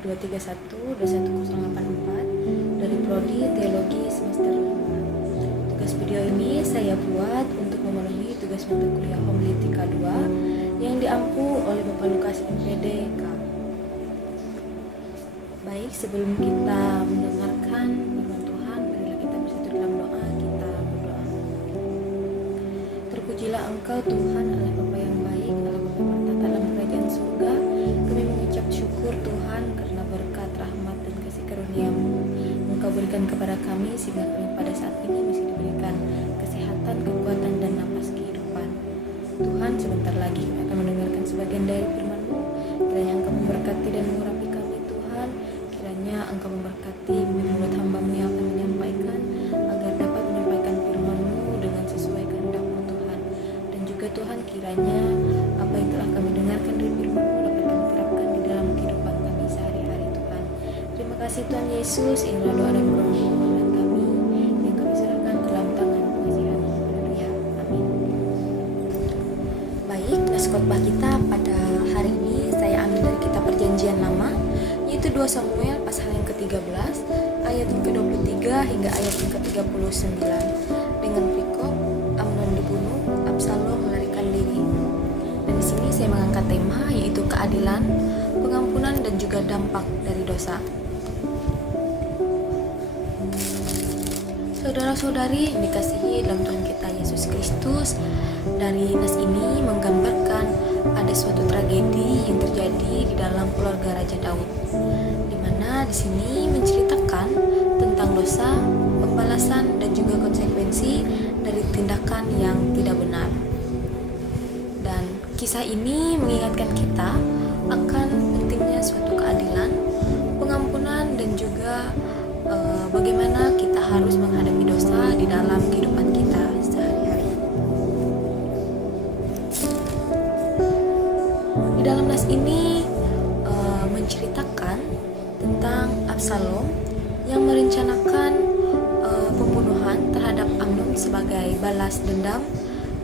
231 21084 dari Prodi Teologi semester 5. Tugas video ini saya buat untuk memenuhi tugas mata kuliah Homiletika 2 yang diampu oleh Bapak Lukas MPD K. Baik, sebelum kita mendengarkan firman Tuhan, marilah kita bersatu dalam doa. Kita berdoa. Terpujilah Engkau Tuhan, Allah Bapa yang baik, Allah Bapa yang bertata dalam kerajaan surga. Kami mengucap syukur Tuhan karena berkat, rahmat, dan kasih karunia-Mu Engkau berikan kepada kami, sehingga kami pada saat ini masih diberikan kesehatan, kekuatan, dan napas kehidupan. Tuhan, sebentar lagi kami akan mendengarkan sebagian dari firman-Mu. Kiranya Engkau memberkati dan mengurapi kami Tuhan. Kiranya Engkau memberkati mulut hamba-Mu yang akan menyampaikan, agar dapat menyampaikan firman-Mu dengan sesuai kehendak-Mu Tuhan. Dan juga Tuhan, kiranya apa yang telah kami dengarkan dari firman-Mu dapat kami terapkan di dalam kehidupan kami sehari-hari Tuhan. Terima kasih Tuhan Yesus. Inilah doa dan permohonan kami yang kami serahkan ke dalam tangan pengasihan-Mu. Haleluya. Amin. Baik, nas khotbah kita pada hari ini saya ambil dari kitab Perjanjian Lama, yaitu 2 Samuel pasal yang ke-13 ayat yang ke-23 hingga ayat yang ke-39 dengan perikop Amnon dibunuh, Absalom melarikan diri. Dan di sini saya mengangkat tema yaitu keadilan, pengampunan, dan juga dampak dari dosa. Saudara-saudari yang dikasihi dalam Tuhan kita Yesus Kristus, dari nas ini menggambarkan ada suatu tragedi yang terjadi di dalam keluarga Raja Daud, di mana di sini menceritakan tentang dosa, pembalasan, dan juga konsekuensi dari tindakan yang tidak benar. Dan kisah ini mengingatkan kita akan pentingnya suatu keadilan, pengampunan, dan juga bagaimana kita harus menghadapi dosa di dalam kehidupan kita sehari-hari. Di dalam nas ini menceritakan tentang Absalom yang merencanakan pembunuhan terhadap Amnon sebagai balas dendam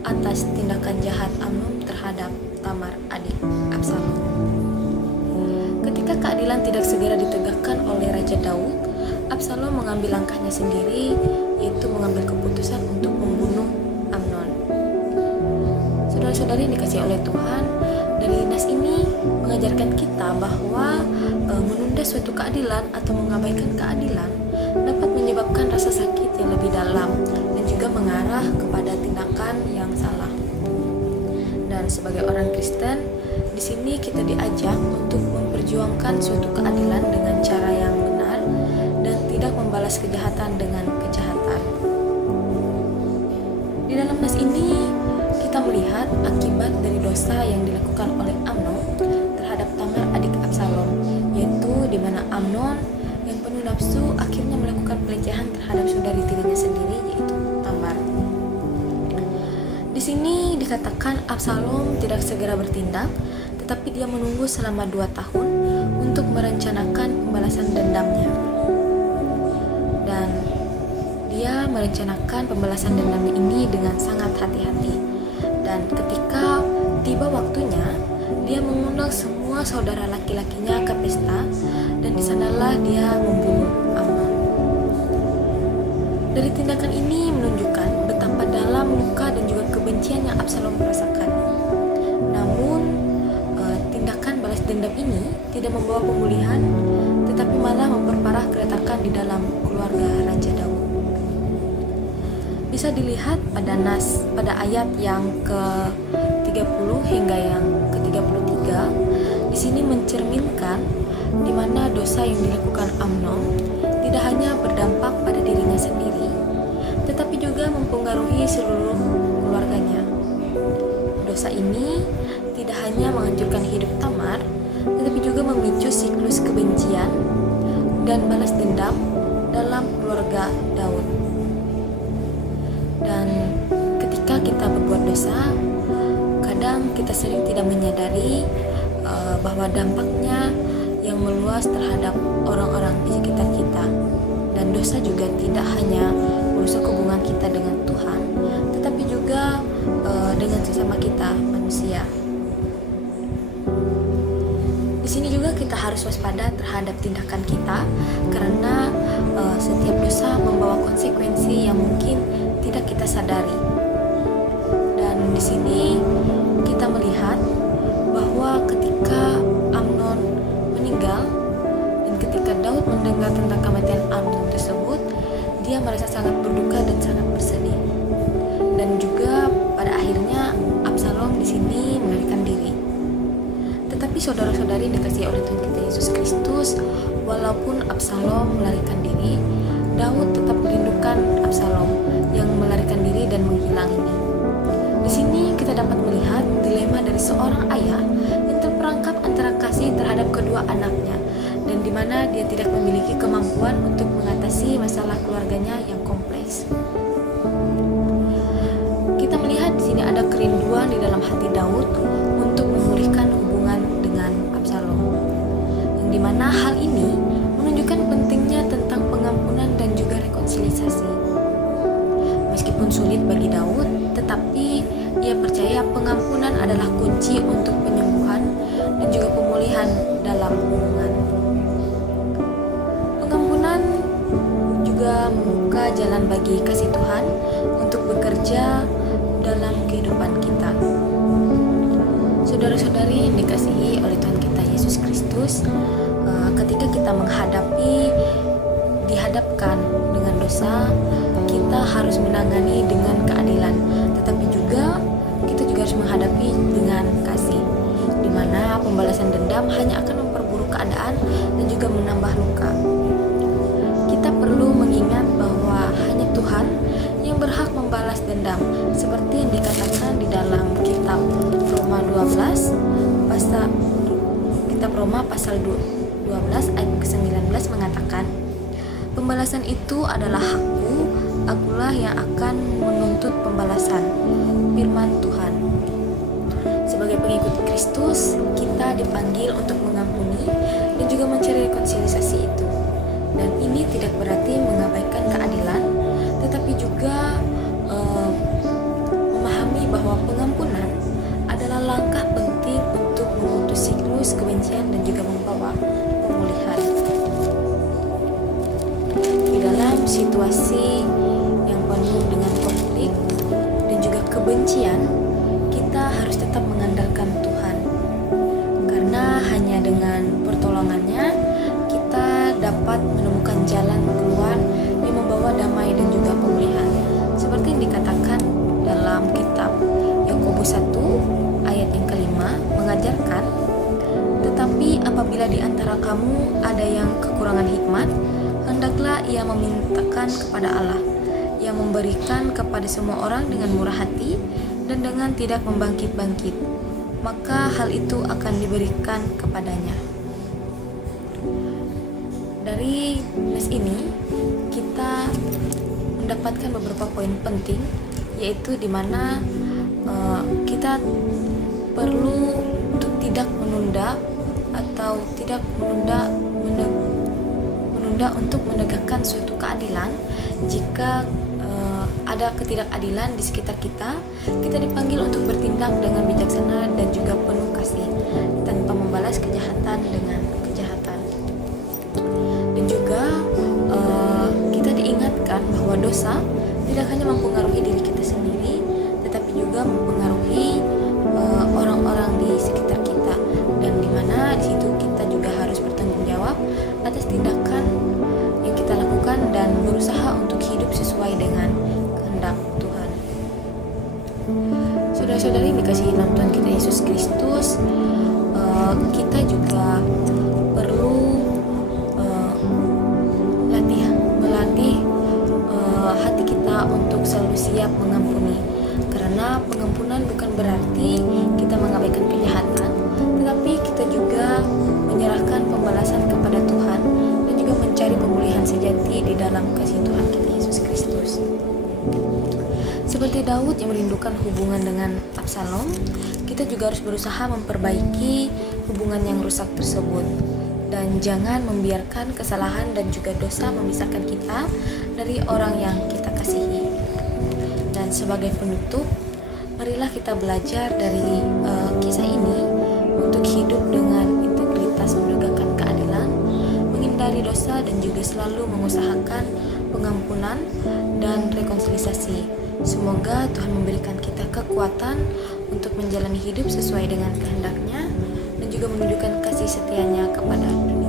atas tindakan jahat Amnon terhadap Tamar, adik Absalom. Ketika keadilan tidak segera ditegakkan oleh Raja Daud, Absalom mengambil langkahnya sendiri, yaitu mengambil keputusan untuk membunuh Amnon. Saudara-saudari yang dikasihi oleh Tuhan, dari nas ini mengajarkan kita bahwa menunda suatu keadilan atau mengabaikan keadilan dapat menyebabkan rasa sakit yang lebih dalam dan juga mengarah kepada tindakan yang salah. Dan sebagai orang Kristen, di sini kita diajak untuk memperjuangkan suatu keadilan dengan cara yang benar dan tidak membalas kejahatan dengan kejahatan. Di dalam nas ini kita melihat akibat dari dosa yang dilakukan oleh Amnon terhadap Tamar, adik Absalom, yaitu di mana Amnon yang penuh nafsu akhirnya melakukan pelecehan terhadap saudari tirinya sendiri, yaitu Tamar. Di sini dikatakan Absalom tidak segera bertindak, tetapi dia menunggu selama 2 tahun untuk merencanakan pembalasan dendamnya. Dan dia merencanakan pembalasan dendamnya ini dengan sangat hati-hati. Dan ketika tiba waktunya, dia mengundang semua saudara laki-lakinya ke pesta, dan di sanalah dia membunuh Amnon. Dari tindakan ini menunjukkan betapa dalam luka dan juga kebencian yang Absalom rasakan. Namun, tindakan balas dendam ini tidak membawa pemulihan, tetapi malah memperparah keretakan di dalam keluarga Raja Daud. Bisa dilihat pada ayat yang ke-30 hingga yang ke-33. Di sini mencerminkan di mana dosa yang dilakukan Amnon tidak hanya berdampak pada dirinya sendiri, tetapi juga mempengaruhi seluruh keluarganya. Dosa ini tidak hanya menghancurkan hidup Tamar, tetapi juga memicu siklus kebencian dan balas dendam dalam keluarga Daud. Dan ketika kita berbuat dosa, kadang kita sering tidak menyadari bahwa dampaknya yang meluas terhadap orang-orang di sekitar kita. Dan dosa juga tidak hanya merusak hubungan kita dengan Tuhan, tetapi juga dengan sesama kita manusia. Di sini juga kita kita harus waspada terhadap tindakan kita, karena setiap dosa membawa konsekuensi yang mungkin tidak kita sadari. Dan di sini kita melihat bahwa ketika Amnon meninggal dan ketika Daud mendengar tentang kematian Amnon tersebut, dia merasa sangat berduka dan sangat bersedih. Dan juga pada akhirnya Absalom di sini melarikan diri. Tetapi saudara-saudari dikasihi oleh Tuhan kita Yesus Kristus, walaupun Absalom melarikan diri, Daud tetap merindukan Absalom yang melarikan diri dan menghilang ini. Di sini kita dapat melihat dilema dari seorang ayah yang terperangkap antara kasih terhadap kedua anaknya, dan di mana dia tidak memiliki kemampuan untuk mengatasi masalah keluarganya yang kompleks. Kita melihat di sini ada kerinduan di dalam hati Daud untuk memulihkan hubungan dengan Absalom, yang dimana hal ini menunjukkan pentingnya tentang pengampunan dan juga rekonsiliasi. Meskipun sulit bagi Daud, tetapi ia percaya pengampunan adalah kunci untuk penyembuhan dan juga pemulihan dalam hubungan. Pengampunan juga membuka jalan bagi kasih Tuhan untuk bekerja dalam kehidupan kita. Saudara-saudari yang dikasihi oleh Tuhan kita Yesus Kristus, ketika kita dihadapkan dengan dosa, kita harus menangani dengan keadilan, tetapi juga kita harus menghadapi dengan kasih, di mana pembalasan dendam hanya akan memperburuk keadaan dan juga menambah luka. Kita perlu mengingat bahwa hanya Tuhan yang berhak membalas dendam, seperti yang dikatakan di dalam kitab Roma 12 pasal 12 ayat ke-19 mengatakan, "Pembalasan itu adalah hakku, akulah yang akan menuntut pembalasan," firman Tuhan. Sebagai pengikut Kristus, kita dipanggil untuk mengampuni dan juga mencari rekonsiliasi itu. Dan ini tidak berarti mengabaikan keadilan, tetapi juga memahami bahwa pengampunan adalah langkah penting untuk memutus siklus kebencian dan juga membawa pemulihan. Di dalam situasi yang penuh dengan konflik dan juga kebencian, kita harus tetap mengandalkan Tuhan, karena hanya dengan pertolongannya kita dapat menemukan jalan keluar yang membawa damai dan juga pemulihan, seperti yang dikatakan dalam kitab Yakobus 1 ayat yang kelima mengajarkan, "Tetapi apabila di antara kamu ada yang kekurangan hikmat, hendaklah ia memintakan kepada Allah, yang memberikan kepada semua orang dengan murah hati dan dengan tidak membangkit-bangkit, maka hal itu akan diberikan kepadanya." Dari les ini kita mendapatkan beberapa poin penting, yaitu di mana kita perlu untuk tidak menunda atau tidak menunda untuk menegakkan suatu keadilan. Jika ada ketidakadilan di sekitar kita, kita dipanggil untuk bertindak dengan bijaksana dan juga penuh kasih, tanpa membalas kejahatan dengan kejahatan. Dan juga kita diingatkan bahwa dosa tidak hanya mempengaruhi diri kita sendiri, tetapi juga mempengaruhi orang-orang di sekitar kita, dan dimana di situ kita juga harus bertanggung jawab atas tindakan yang kita lakukan dan berusaha untuk hidup sesuai dengan kehendak Tuhan. Saudara-saudari dikasihi dalam Tuhan kita Yesus Kristus, kita juga perlu melatih hati kita untuk selalu siap mengampuni, karena pengampunan bukan berarti kita mengabaikan kejahatan, tetapi kita juga menyerahkan pembalasan kepada Tuhan dan juga mencari pemulihan sejati di dalam kasih Tuhan kita Yesus Kristus. Seperti Daud yang merindukan hubungan dengan Absalom, kita juga harus berusaha memperbaiki hubungan yang rusak tersebut, dan jangan membiarkan kesalahan dan juga dosa memisahkan kita dari orang yang kita kasihi. Dan sebagai penutup, marilah kita belajar dari kisah ini untuk hidup dengan integritas ikhlas menegakkan keadilan, menghindari dosa, dan juga selalu mengusahakan pengampunan dan rekonsiliasi. Semoga Tuhan memberikan kita kekuatan untuk menjalani hidup sesuai dengan kehendak-Nya dan juga menunjukkan kasih setia-Nya kepada dunia.